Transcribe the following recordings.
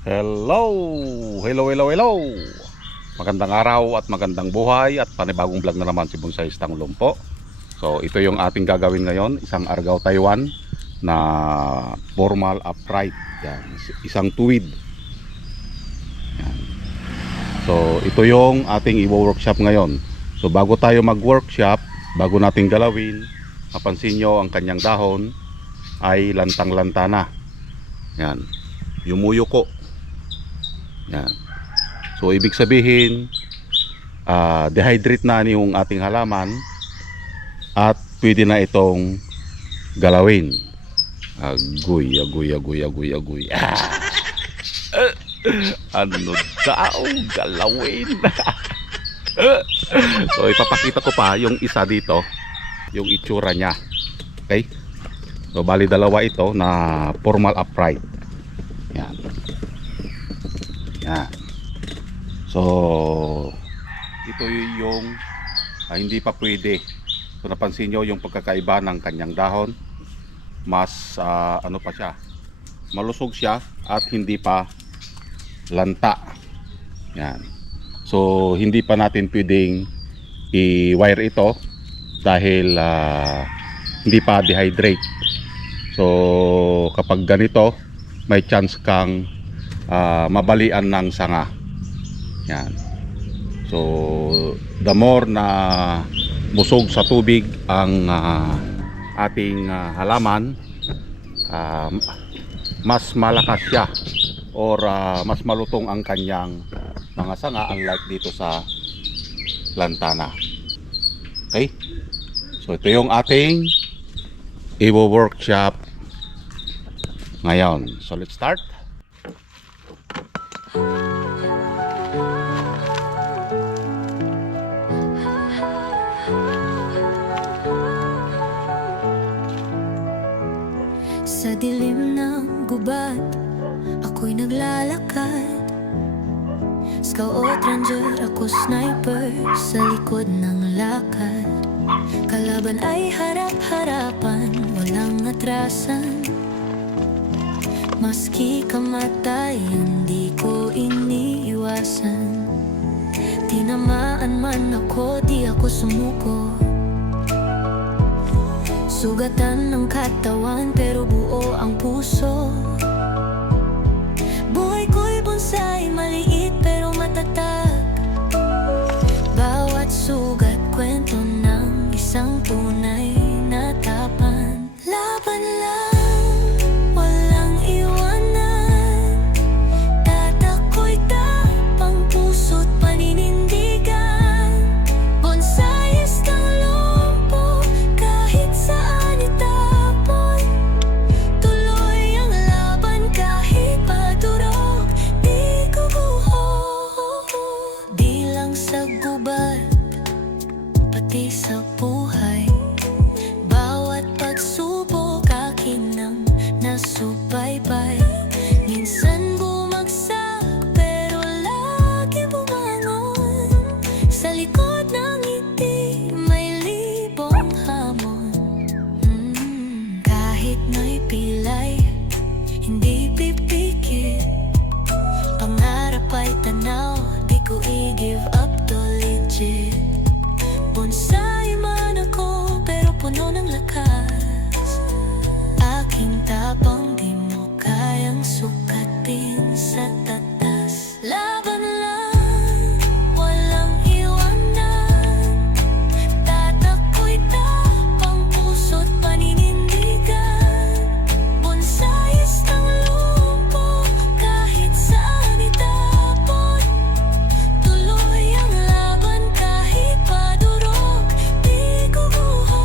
Hello! Hello, hello, hello! Magandang araw at magandang buhay at panibagong vlog na naman si Bonsaistang Lumpo. So ito yung ating gagawin ngayon, isang Argao Taiwan na formal upright. Yan, isang tuwid. Yan. So ito yung ating i-workshop ngayon. So bago tayo mag-workshop, bago natin galawin, mapansin nyo ang kanyang dahon ay lantang-lanta na. Yan, yumuyuko. Yan. So ibig sabihin dehydrate na yung ating halaman at pwede na itong galawin. Agoy. Ano daw galawin? So ipapakita ko pa yung isa dito, yung itsura niya. Okay? So bali dalawa ito na formal upright. Yan. Yan. So ito yung hindi pa pwede. So napansin nyo yung pagkakaiba ng kanyang dahon. Mas ano pa siya, malusog siya at hindi pa lanta. Yan. So hindi pa natin pwedeng i-wire ito dahil hindi pa dehydrate. So kapag ganito, may chance kang mabalian ng sanga. Yan. So the more na busog sa tubig ang ating halaman, mas malakas siya or mas malutong ang kanyang mga sanga, unlike dito sa lantana. Okay? So ito yung ating i-workshop ngayon. So let's start. Sa dilim ng gubat, ako'y naglalakad. Scout ranger, ako sniper, sa likod ng lakad. Kalaban ay harap-harapan, walang atrasan. Maski kamatay, hindi ko iniiwasan. Tinamaan man ako, di ako sumuko. Sugatan ng katawan, pero buo ang puso. Buhay ko'y bonsai, maliit pero matatag. Bawat sugat, kwento ng isang tunay na tapan. Laban lang, walang iwanan. Tatako'y tapang, puso't paninindigan. Bonsaiistang Lumpo, kahit saan itapon. Tuloy ang laban kahit padurog, di guguho. Di lang sa gubat, pati sa buhay. Bawat pagsubok akin nang nasubaybay. Minsan bumagsak pero lagi bumangon. Sa likod ng ngiti may libong hamon. Kahit na'y pilay, hindi pipikit. Pangarap ay tanaw, di ko i-give up to legit. Bonsai man ako, pero puno ng lakas. Aking tapang di mo kayang sukatin sa tatas. Laban lang, walang iwanan. Tatako'y tapang, puso't paninindigan. Bonsaiistang Lumpo, kahit saan itapon. Tuloy ang laban kahit padurog, di guguho.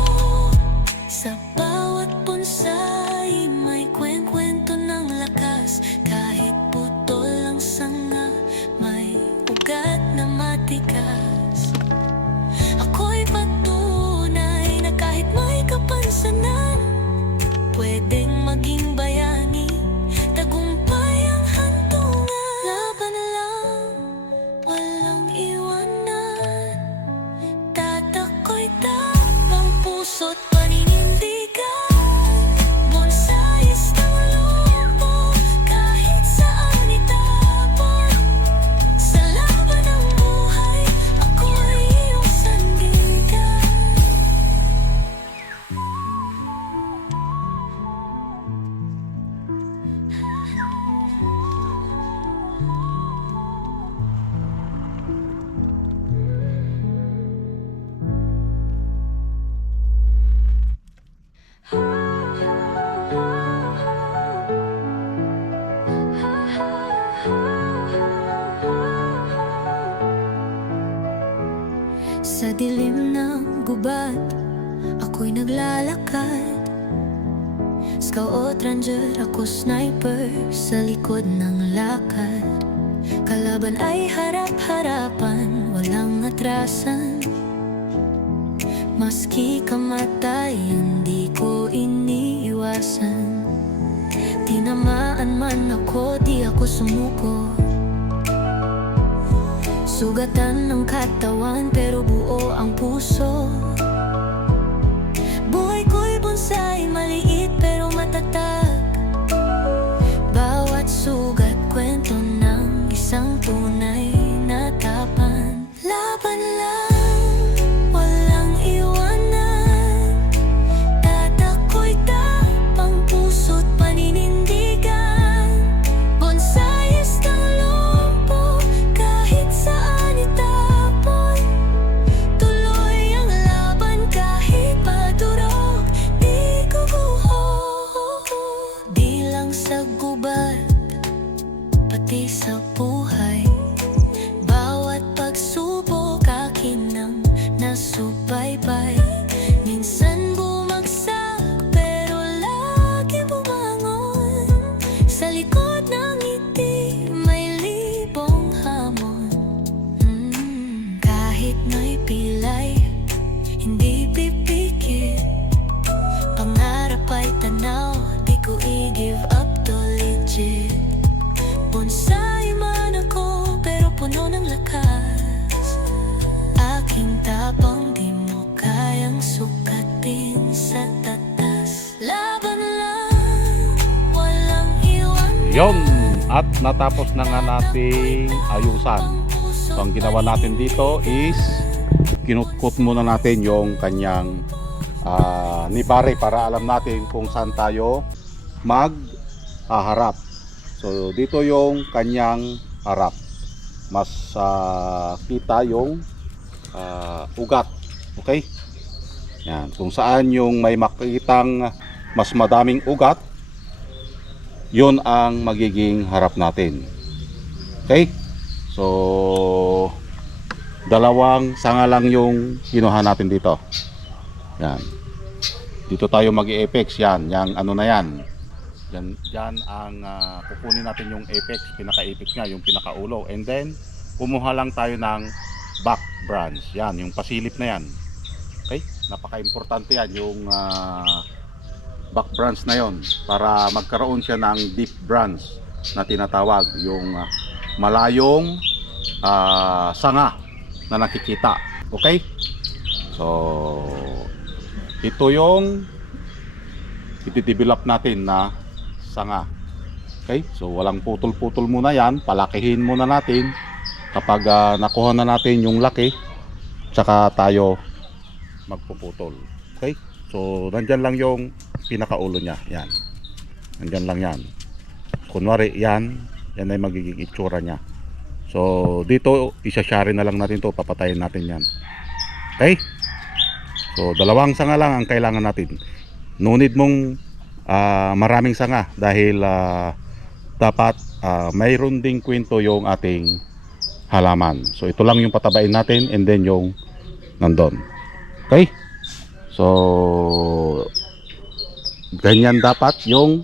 Sa bawat bonsai may kwento ng lakas. Kahit putol ang sanga, may ugat na matikas. Ako'y patunay na kahit may kapansanan, pwedeng maging bayani, tagumpay ang hantungan. Laban lang, walang iwanan. Tatako'y tapang, puso't paninindigan. dilim ng gubat, ako'y naglalakad. Scout o ranger, ako sniper sa likod ng lakad. Kalaban ay harap-harapan, walang atrasan. Maski kamatay, hindi ko iniiwasan. Tinamaan man ako, di ako sumuko. Sugatan ng katawan, pero buo ang puso. Buhay ko'y bonsai, maliit pero matatag. Bawat sugat, kwento ng isang tunay na tapan. Laban lang, walang iwanan. Tatako'y tapang puso't paninindigan. Bonsais ng lumpo, kahit saan itapon. Tuloy ang laban kahit padurog, di guguho. Di lang sa gubat, pati sa buhay. Bawat pagsubok akin ang nasubaybay. Minsan bumagsak pero lagi bumangon. Sa likod ng ngiti may libong hamon. Kahit na'y pilay, hindi pipikit. Pangarap ay tanaw, di ko i-give up to legit. Bonsai man ako, pero puno ng lakas. Aking tapang di mo kayang sukatin sa tatas. Laban lang, walang iwan. Yon, at natapos na nga nating ayusan. So ang ginawa natin dito is kinutkot muna natin yung kanyang nibare para alam natin kung saan tayo maghaharap. So dito yung kanyang harap. Mas kita yung ugat. Okay? Yan, kung saan yung may makikitang mas madaming ugat, yun ang magiging harap natin. Okay? So dalawang sanga lang yung kinuha natin dito. Yan. Dito tayo mag-i-apex yan. Yang ano na yan. Yan ang kukunin natin yung apex, pinaka-apex nga, yung pinaka-ulo. And then, kumuha lang tayo ng back branch. Yan, yung pasilip na yan. Okay? Napaka-importante yan, yung back branch na yon para magkaroon siya ng deep branch na tinatawag. Yung malayong sanga na nakikita. Okay? So, ito yung iti-develop natin na sanga. Okay? So walang putol-putol muna yan. Palakihin muna natin. Kapag nakuha na natin yung laki, tsaka tayo magpuputol. Okay? So nandyan lang yung pinakaulo niya. Yan. Nandyan lang yan. Kunwari yan ay magiging itsura niya. So dito isa-share na lang natin to. Papatayin natin yan. Okay? So dalawang sanga lang ang kailangan natin. No need mong maraming sanga dahil dapat mayroon ding kwento yung ating halaman. So ito lang yung patabain natin and then yung nandun. Okay? So ganyan dapat yung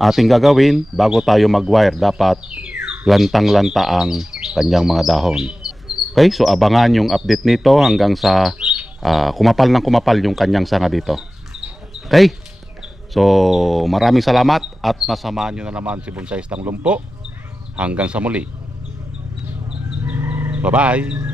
ating gagawin bago tayo mag-wire. Dapat lantang-lanta ang kanyang mga dahon. Okay? So abangan yung update nito hanggang sa kumapal ng kumapal yung kanyang sanga dito. Okay? So maraming salamat at nasamahan nyo na naman si Bonsais ng Lumpo. Hanggang sa muli. Bye bye.